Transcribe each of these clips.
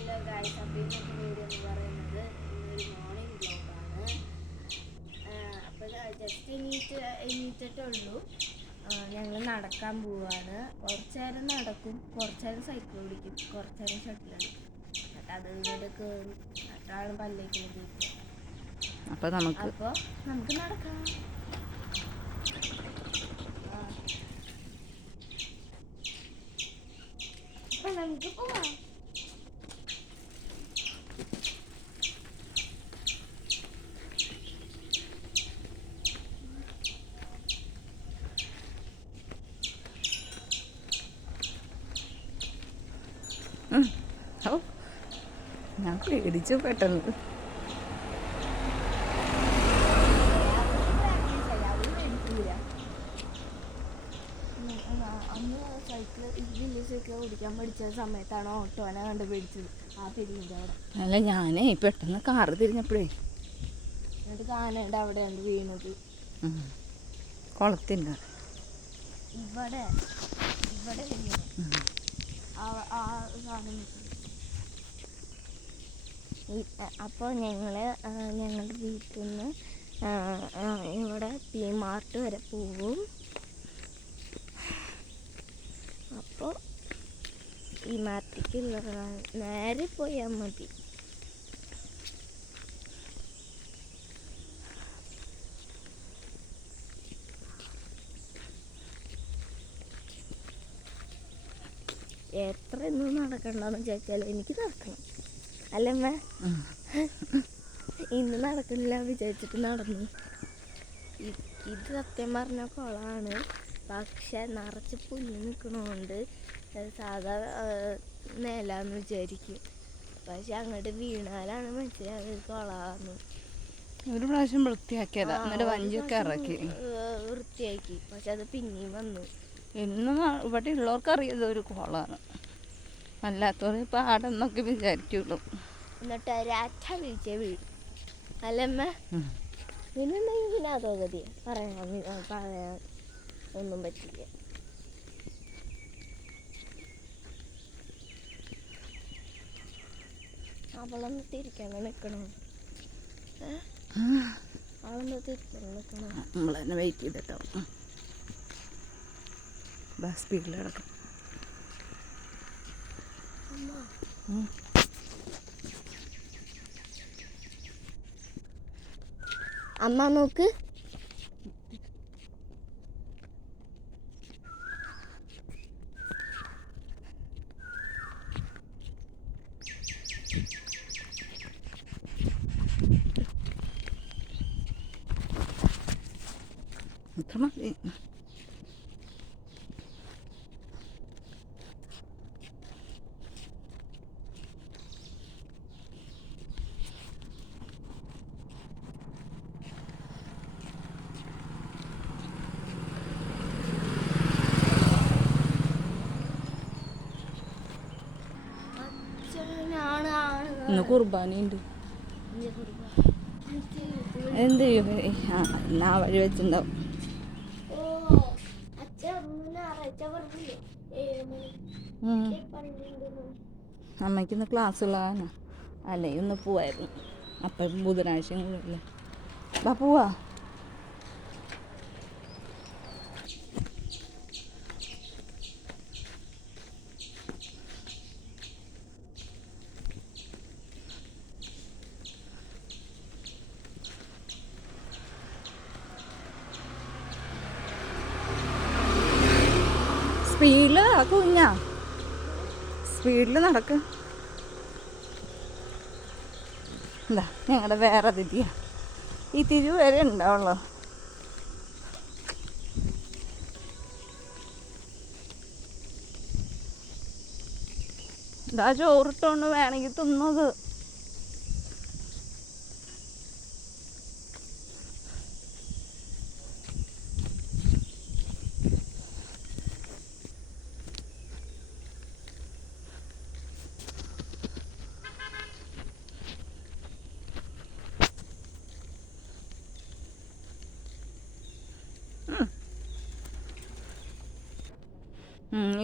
Hello guys, അപ്പോൾ ഇന്നത്തെ video എന്ന് പറയുന്നത് ഇന്നൊരു മോർണിംഗ് വ്ലോഗാണ്. അപ്പോൾ ജസ്റ്റ് എണീറ്റിട്ടേ ഉള്ളൂ. ഞങ്ങൾ നടക്കാൻ പോവാണ്. കുറച്ച് നേരം നടക്കും, കുറച്ച് നേരം സൈക്കിൾ ഓടിക്കും, കുറച്ച് നേരം ഷട്ടിൽ കളിക്കും. എന്നിട്ട് അത് ഇവിടെ കയറും. എന്നിട്ടാണ് പല്ലേക്ക് തീറ്റ. അപ്പോൾ നമുക്ക് നടക്കാം. അപ്പോൾ നമുക്ക് പോവാം. ഞാൻ പേടിച്ചു പെട്ടെന്ന്. സൈക്കിൾ ഓടിക്കാൻ പഠിച്ച സമയത്താണ് ഓട്ടോനെ കണ്ട് പേടിച്ചത്. ആ പെരിൻ്റെ അവിടെ അല്ല, ഞാനേ പെട്ടെന്ന് കാറ് തിരിഞ്ഞപ്പോഴേ എന്നിട്ട് കാനുണ്ട് അവിടെയാണ് വീണത്. കുളത്തിൻ്റെ ഇവിടെ ആ സാധനം. അപ്പോൾ ഞങ്ങളുടെ വീട്ടിൽ നിന്ന് ഇവിടെ പി മാർട്ട് വരെ പോകും. അപ്പോൾ ഈ മാർട്ടിക്ക് നേരെ പോയാൽ മതി. എത്ര ഇന്നും നടക്കണ്ടെന്ന് ചോദിച്ചാൽ എനിക്ക് നടക്കണം, അല്ലമ്മ? ഇന്ന് നടക്കണില്ല വിചാരിച്ചിട്ട് നടന്നു. ഇത് സത്യം പറഞ്ഞ കുളമാണ്, പക്ഷെ നിറച്ച് പുല്ല് നിൽക്കണോണ്ട് സാധാ നിലാന്ന് വിചാരിക്കും. പക്ഷെ അങ്ങോട്ട് വീണാലാണ് മനസ്സിലായത് കുളമാണെന്ന്. ഒരു പ്രാവശ്യം വൃത്തിയാക്കിയതാ, എന്നിട്ട് വഞ്ചിയൊക്കെ ഇറക്കി വൃത്തിയാക്കി. പക്ഷെ അത് പിന്നെയും വന്നു. ഇന്നും ഇവിടെ ഉള്ളവർക്ക് അറിയാതെ ഒരു കുളമാണ്, അല്ലാത്തവർ പാടെന്നൊക്കെ വിചാരിക്കുള്ളൂ. എന്നിട്ട് ഒരാറ്റ വീഴ്ച വീഴും, അല്ലമ്മ? പിന്നുണ്ടെങ്കിൽ പിന്നെ അതോ ഗതിയെ പറയാൻ ഒന്നും പറ്റില്ല. അവളൊന്ന് തിരിക്കാൻ നിൽക്കണോ? അവളൊന്ന് തിരിക്കാൻ നിൽക്കണോ? നമ്മൾ തന്നെ വെയിറ്റ് ചെയ്തിട്ടോ. ബസ് സ്പീഡിൽ കിടക്കും. അമ്മ നോക്ക്. ഇത്ര മതി. ഇന്ന് കുർബാനയുണ്ട്. എന്ത് ചെയ്യും? ആ വഴി വെച്ചിട്ടുണ്ടാവും. അമ്മയ്ക്കിന്ന് ക്ലാസ് ഉള്ളതാണ്, അല്ലേ ഒന്ന് പോവായിരുന്നു. അപ്പം ബുധനാഴ്ചയും കൂടെ അല്ലേ. അപ്പം പോവാ. സ്പീഡിൽ കുഞ്ഞാ, സ്പീഡിൽ നടക്ക്. എന്താ ഞങ്ങളുടെ വേറെ തിരിയാ, ഈ തിരിവ് വരെ ഉണ്ടാവുള്ളൂ. ഇതാ ചോറിട്ടോണ്ട് വേണമെങ്കിൽ തിന്നത്.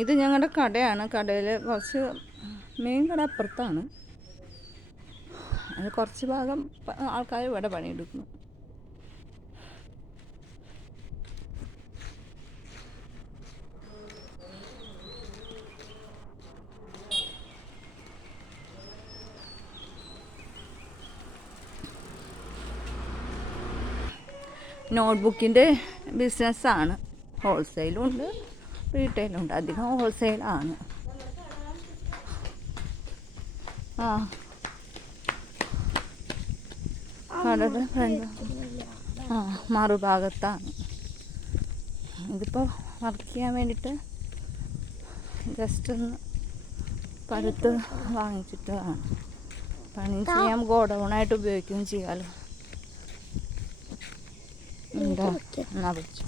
ഇത് ഞങ്ങളുടെ കടയാണ്. കടയിൽ കുറച്ച് മെയിൻ കട അപ്പുറത്താണ്. അത് കുറച്ച് ഭാഗം ആൾക്കാർ ഇവിടെ പണിയെടുക്കുന്നു. നോട്ട്ബുക്കിൻ്റെ ബിസിനസ്സാണ്. ഹോൾസെയിലും ഉണ്ട്, റീറ്റെയിലും ഉണ്ട്. അധികം ഹോൾസെയിലാണ്. ആ കടയുടെ ഫ്രണ്ട് മറുഭാഗത്താണ്. ഇതിപ്പോൾ വർക്ക് ചെയ്യാൻ വേണ്ടിയിട്ട് ജസ്റ്റ് ഒന്ന് പടുത്ത് വാങ്ങിച്ചിട്ടതാണ്. പണി ചെയ്യാൻ ഗോഡൗണായിട്ട് ഉപയോഗിക്കുകയും ചെയ്യാമല്ലോ. എന്താ എന്നാ വിളിച്ചു.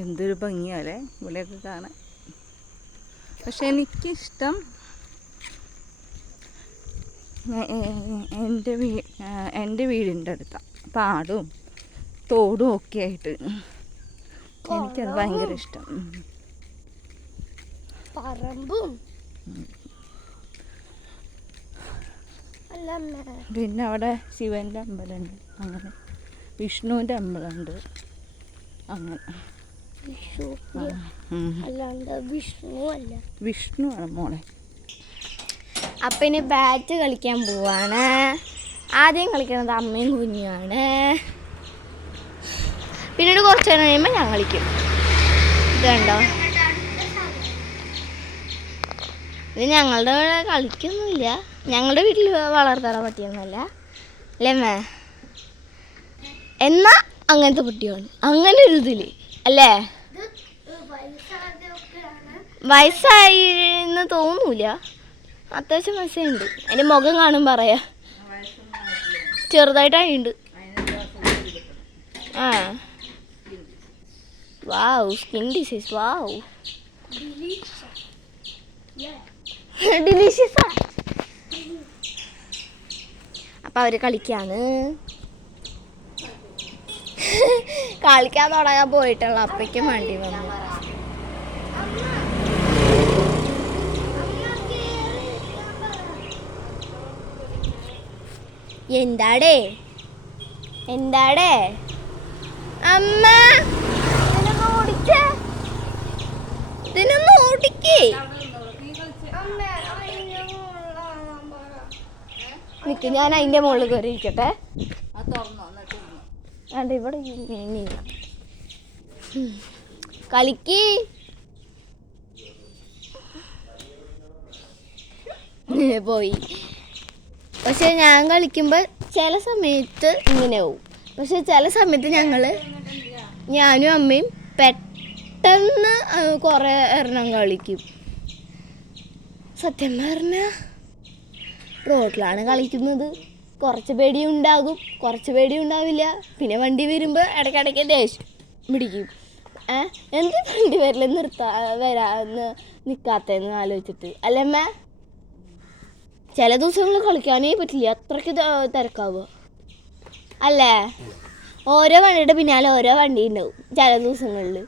എന്തൊരു ഭംഗിയല്ലേ ഇവിടെയൊക്കെ കാണാൻ. പക്ഷെ എനിക്കിഷ്ടം എൻ്റെ വീടിൻ്റെ അടുത്താണ് പാടും തോടും ഒക്കെ ആയിട്ട്. എനിക്കത് ഭയങ്കര ഇഷ്ടം. പറമ്പും പിന്നെ അവിടെ ശിവൻ്റെ അമ്പലമുണ്ട്, അങ്ങനെ വിഷ്ണുവിൻ്റെ അമ്പലമുണ്ട്, അങ്ങനെ. വിഷ്ണു ആണ് മോളെ. അപ്പം ഇനി ബാറ്റ് കളിക്കാൻ പോവാണ്. ആദ്യം കളിക്കുന്നത് അമ്മയും കുഞ്ഞുമാണ്. പിന്നീട് കുറച്ച് നേരം കഴിയുമ്പോൾ ഞാൻ കളിക്കും. ഇത് കണ്ടോ, ഇത് ഞങ്ങളുടെ ഇവിടെ കളിക്കൊന്നുമില്ല. ഞങ്ങളുടെ വീട്ടിൽ വളർത്താറ പട്ടിയൊന്നുമല്ല അല്ലേ മേ? എന്നാ അങ്ങനത്തെ പട്ടിയാണ്, അങ്ങനെ ഒരു ഇതിൽ അല്ലേ? വയസ്സായി എന്ന് തോന്നൂല, അത്യാവശ്യം വയസ്സുണ്ട്. അതിൻ്റെ മുഖം കാണും പറയാ, ചെറുതായിട്ടായിട്ടുണ്ട്. ആ വാവ്, സ്കിൻ ഡിസീസ്, വാവ് ഡിലീഷ്യസാ. അപ്പം അവർ കളിക്കാണ്. കളിക്കാൻ തുടങ്ങാൻ പോയിട്ടുള്ള അപ്പയ്ക്കും വണ്ടി വന്നു. എന്താടേ എന്താടേ അമ്മ, ഇതിനൊന്ന് ഓടിക്കേ. നിക്ക്, ഞാൻ അതിൻ്റെ മുകളിൽ കയറി ഇരിക്കട്ടെ. അണ്ട ഇവിടെ കളിക്ക്. പോയി. പക്ഷെ ഞാൻ കളിക്കുമ്പോൾ ചില സമയത്ത് ഇങ്ങനെ പോവും. പക്ഷെ ചില സമയത്ത് ഞാനും അമ്മയും പെട്ടെന്ന് കുറേ എണ്ണം കളിക്കും. സത്യം പറഞ്ഞാൽ റോഡിലാണ് കളിക്കുന്നത്. കുറച്ച് പേടി ഉണ്ടാകും, കുറച്ച് പേടി ഉണ്ടാവില്ല. പിന്നെ വണ്ടി വരുമ്പോൾ ഇടയ്ക്കിടയ്ക്ക് ദേഷ്യം പിടിക്കും. എന്ത് വണ്ടി വരില്ല വരാന്ന് നിൽക്കാത്തതെന്ന് ആലോചിച്ചിട്ട് അല്ലേ അമ്മ? ചില ദിവസങ്ങൾ കളിക്കാനേ പറ്റില്ല, അത്രയ്ക്ക് തിരക്കാവുക അല്ലേ? ഓരോ വണ്ടിയുടെ പിന്നാലെ ഓരോ വണ്ടി ഉണ്ടാവും ചില ദിവസങ്ങളിൽ.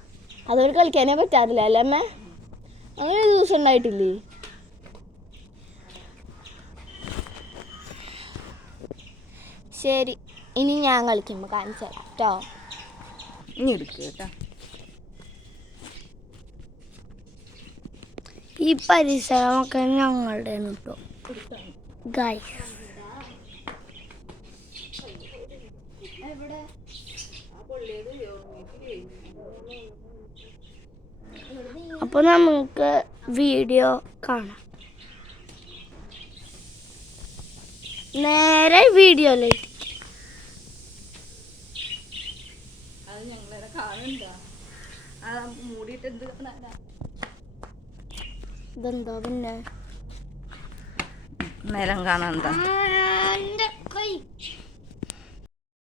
അതുകൊണ്ട് കളിക്കാനേ പറ്റാറില്ല അല്ലേ അമ്മ? അങ്ങനെ ഒരു ദിവസം ഉണ്ടായിട്ടില്ലേ? ശരി, ഇനി ഞാൻ കളിക്കുമ്പോൾ കാണിച്ചു തരാം കേട്ടോ. ഇനി എടുക്കുക കേട്ടോ. ഈ പരിസരമൊക്കെ ഞങ്ങളുടെ കേട്ടോ ഗൈസ്. അപ്പോൾ നമുക്ക് വീഡിയോ കാണാം. നേരെ വീഡിയോയിലേക്ക്. അത് ഞങ്ങളെ കാണണ്ട, മൂടിയിട്ട് എന്ത് ഇതെന്താ പിന്നെ നിലം കാണണ്ട. ആ